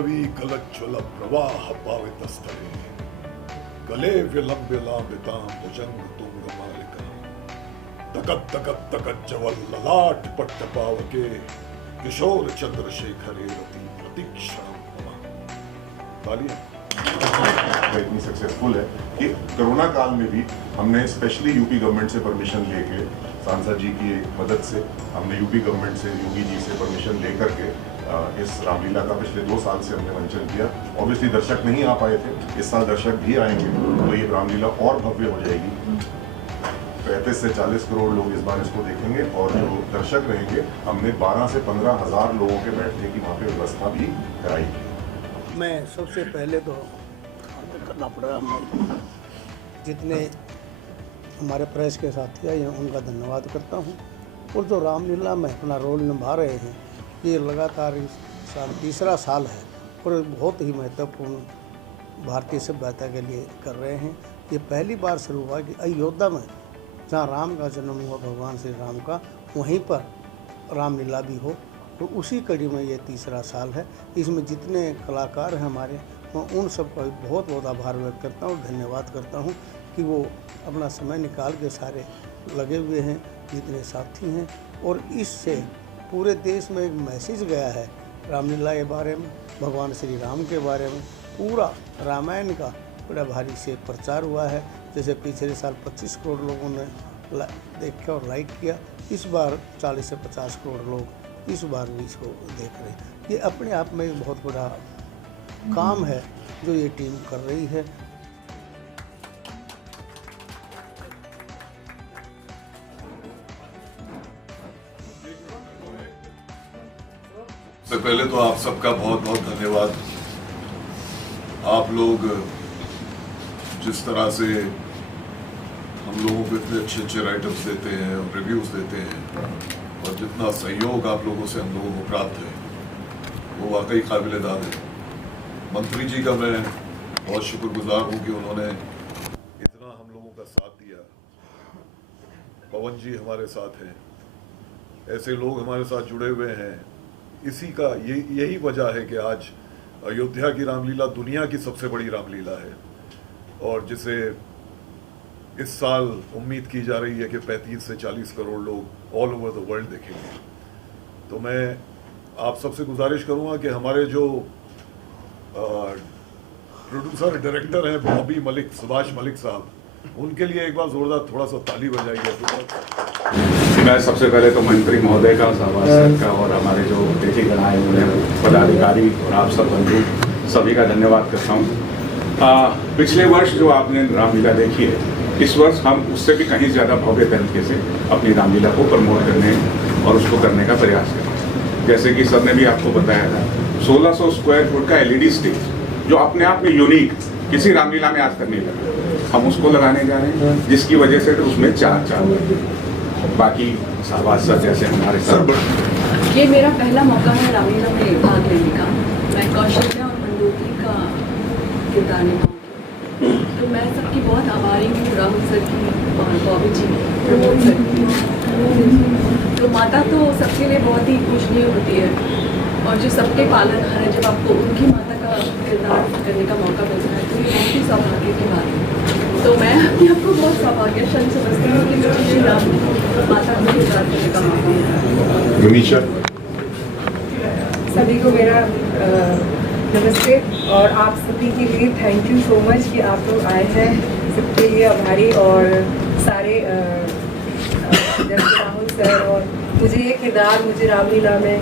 कवी कलज्ज्वल प्रवाह पावितस्थले कले विलंबिलांबितां भुजंग तुंगमालिका तकत तकत तकत जवल ललाट पट्टपावके किशोर चंद्रशेखरे रति प्रतीक्षण तालियां। इतनी सक्सेसफुल है कि कोरोना काल में भी हमने स्पेशली यूपी गवर्नमेंट से परमिशन लेके, सांसद जी की मदद से हमने यूपी गवर्नमेंट से, योगी जी से परमिशन लेकर के इस रामलीला का पिछले 2 साल से हमने मंचन किया। ऑब्वियसली दर्शक नहीं आ पाए थे, इस साल दर्शक भी आएंगे तो ये रामलीला और भव्य हो जाएगी। 35 से 40 करोड़ लोग इस बार इसको देखेंगे और जो दर्शक रहेंगे हमने 12 से 15 हज़ार लोगों के बैठने की वहाँ पे व्यवस्था भी कराई है। मैं सबसे पहले तो करना पड़ेगा, जितने हमारे प्रेस के साथी हैं उनका धन्यवाद करता हूं। और जो रामलीला में अपना रोल निभा रहे हैं, ये लगातार इस साल 3रा साल है और बहुत ही महत्वपूर्ण भारतीय सभ्यता के लिए कर रहे हैं। ये पहली बार शुरू हुआ कि अयोध्या में जहाँ राम का जन्म हुआ, भगवान श्री राम का, वहीं पर रामलीला भी हो। तो उसी कड़ी में ये 3रा साल है। इसमें जितने कलाकार हैं हमारे, मैं उन सबका भी बहुत बहुत आभार व्यक्त करता हूँ, धन्यवाद करता हूँ कि वो अपना समय निकाल के सारे लगे हुए हैं, जितने साथी हैं। और इससे पूरे देश में एक मैसेज गया है रामलीला के बारे में, भगवान श्री राम के बारे में। पूरा रामायण का बड़ा भारी से प्रचार हुआ है। जैसे पिछले साल 25 करोड़ लोगों ने देखा और लाइक किया, इस बार 40 से 50 करोड़ लोग इस बार भी इसको देख रहे हैं। ये अपने आप में एक बहुत बड़ा काम है जो ये टीम कर रही है। सबसे पहले तो आप सबका बहुत बहुत धन्यवाद। आप लोग जिस तरह से हम लोगों को इतने अच्छे अच्छे राइटर्स देते हैं और रिव्यूज देते हैं और जितना सहयोग आप लोगों से हम लोगों को प्राप्त है, वो वाकई काबिल-ए-दाद है। मंत्री जी का मैं बहुत शुक्रगुजार हूँ कि उन्होंने इतना हम लोगों का साथ दिया। पवन जी हमारे साथ हैं, ऐसे लोग हमारे साथ जुड़े हुए हैं। इसी का यही वजह है कि आज अयोध्या की रामलीला दुनिया की सबसे बड़ी रामलीला है और जिसे इस साल उम्मीद की जा रही है कि 35 से 40 करोड़ लोग ऑल ओवर द वर्ल्ड देखेंगे। तो मैं आप सबसे गुजारिश करूंगा कि हमारे जो प्रोड्यूसर डायरेक्टर हैं बॉबी मलिक, सुभाष मलिक साहब, उनके लिए एक बार जोरदार थोड़ा सा ताली बजाइए। मैं सबसे पहले तो मंत्री महोदय का, सभासद का और हमारे जो अतिथिगण आए हुए हैं, पदाधिकारी और आप सब बंधु, सभी का धन्यवाद करता हूँ। पिछले वर्ष जो आपने रामलीला देखी है, इस वर्ष हम उससे भी कहीं ज़्यादा भव्य तरीके से अपनी रामलीला को प्रमोट करने और उसको करने का प्रयास करें। जैसे कि सर ने भी आपको बताया था, 1600 स्क्वायर फुट का LED स्टेज जो अपने आप में यूनिक किसी रामलीला में आज तक नहीं लगा, हम उसको लगाने जा रहे हैं, जिसकी वजह से उसमें 4 बाकी सभासद जैसे हमारे साथ। ये मेरा पहला मौका है रामलीला में भाग लेने का। मैं कौशल्या और मंदोदरी का किरदार निभाऊंगी, तो मैं सबकी बहुत आभारी हूँ, राहुल सर की और बॉबी जी, प्रमोद सर की। तो माता तो सबके लिए बहुत ही पूजनीय होती है और जो सबके पालनहार है, जब आपको उनकी माता का किरदार करने का मौका मिलता है तो ये बहुत ही सौभाग्य की बात है। तो मैं अपने आपको बहुत सौभाग्यशाली समझती हूँ कि मुझे राम माता का किरदार करने का मौका मिला। सभी को मेरा नमस्ते और आप सभी के लिए थैंक यू सो मच कि आप लोग आए हैं। सबके लिए आभारी और सारे जैसे राहुल सर और मुझे ये किरदार, मुझे रामलीला में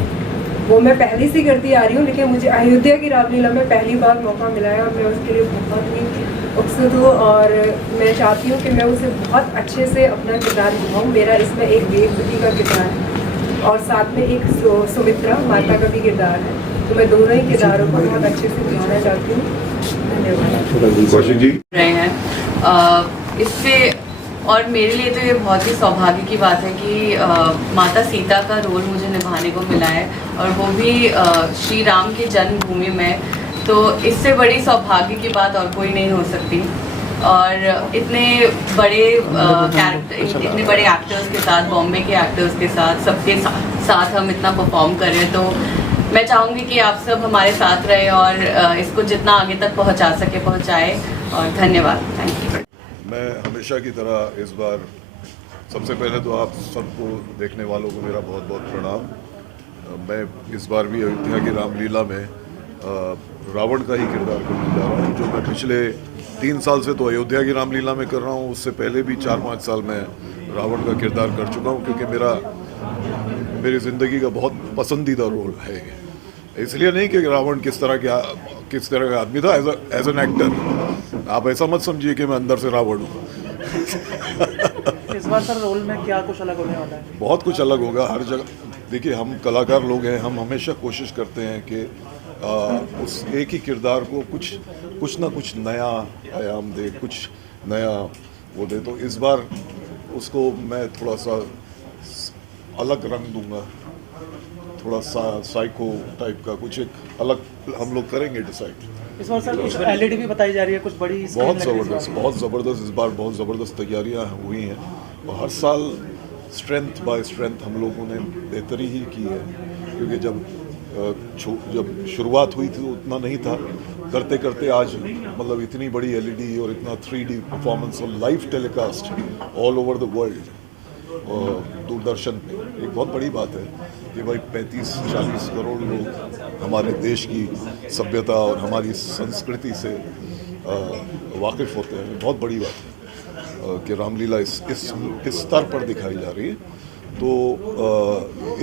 वो मैं पहले से करती आ रही हूँ, लेकिन मुझे अयोध्या की रामलीला में पहली बार मौका मिला है और मैं उसके लिए बहुत ही उत्सुक हूँ और मैं चाहती हूँ कि मैं उसे बहुत अच्छे से अपना किरदार निभाऊँ। मेरा इसमें एक वेदवती का किरदार है और साथ में एक सुमित्रा माता का भी किरदार है, तो मैं दोनों ही किरदारों को बहुत अच्छे से निभाना चाहती हूँ। धन्यवाद। रहे हैं इससे, और मेरे लिए तो ये बहुत ही सौभाग्य की बात है कि माता सीता का रोल मुझे निभाने को मिला है और वो भी श्री राम की जन्मभूमि में। तो इससे बड़ी सौभाग्य की बात और कोई नहीं हो सकती। और इतने बड़े इतने बड़े एक्टर्स के साथ, बॉम्बे के एक्टर्स के साथ, सबके साथ हम इतना परफॉर्म कर रहे हैं, तो मैं चाहूँगी कि आप सब हमारे साथ रहे और इसको जितना आगे तक पहुँचा सके पहुँचाए। और धन्यवाद, थैंक यू। मैं हमेशा की तरह इस बार सबसे पहले तो आप सबको देखने वालों को मेरा बहुत बहुत प्रणाम। मैं इस बार भी अयोध्या की रामलीला में रावण का ही किरदार करने जा रहा हूँ, जो मैं पिछले 3 साल से तो अयोध्या की रामलीला में कर रहा हूँ। उससे पहले भी 4-5 साल में रावण का किरदार कर चुका हूँ, क्योंकि मेरी ज़िंदगी का बहुत पसंदीदा रोल है। इसलिए नहीं कि रावण किस तरह का आदमी था, एज एन एक्टर। आप ऐसा मत समझिए कि मैं अंदर से रावण हूँ। इस बार सर रोल में क्या कुछ अलग होने वाला है? बहुत कुछ अलग होगा हर जगह। देखिए, हम कलाकार लोग हैं, हम हमेशा कोशिश करते हैं कि उस एक ही किरदार को कुछ ना कुछ नया आयाम दे, कुछ नया वो दे। तो इस बार उसको मैं थोड़ा सा अलग रंग दूंगा, थोड़ा सा साइको टाइप का कुछ एक अलग हम लोग करेंगे डिसाइड। इस बार सर कुछ एलईडी भी बताई जा रही है, कुछ बड़ी स्क्रीन बहुत लग रही है इस ज़बरदस्त इस बार बहुत ज़बरदस्त तैयारियां हुई हैं। और हर साल स्ट्रेंथ बाय स्ट्रेंथ हम लोगों ने बेहतरी ही की है, क्योंकि जब शुरुआत हुई थी तो उतना नहीं था। करते करते आज मतलब इतनी बड़ी एलईडी और इतना 3D परफॉर्मेंस और live telecast all over the world Doordarshan पे, एक बहुत बड़ी बात है कि भाई 35-40 करोड़ लोग हमारे देश की सभ्यता और हमारी संस्कृति से वाकिफ़ होते हैं। बहुत बड़ी बात है कि रामलीला इस स्तर पर दिखाई जा रही है। तो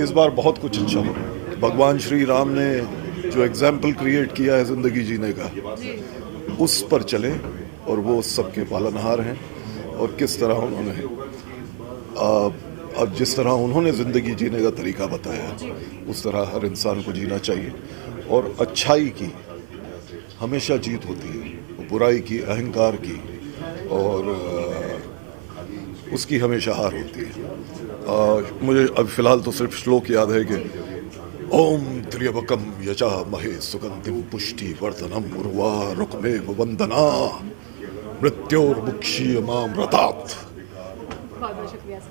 इस बार बहुत कुछ अच्छा हो। भगवान श्री राम ने जो एग्जाम्पल क्रिएट किया है ज़िंदगी जीने का, उस पर चले, और वो सबके पालनहार हैं। और किस तरह उन्होंने अब जिस तरह उन्होंने ज़िंदगी जीने का तरीका बताया, उस तरह हर इंसान को जीना चाहिए। और अच्छाई की हमेशा जीत होती है, बुराई की, अहंकार की और उसकी हमेशा हार होती है। मुझे अब फ़िलहाल तो सिर्फ श्लोक याद है कि ओम त्र्यंबकम यजा महे सुगंधिम पुष्टि वर्धनम उर्वा रुक्मेव वंदना मृत्योर्मुक्षीयमामृतात्। बहुत बहुत शुक्रिया सर।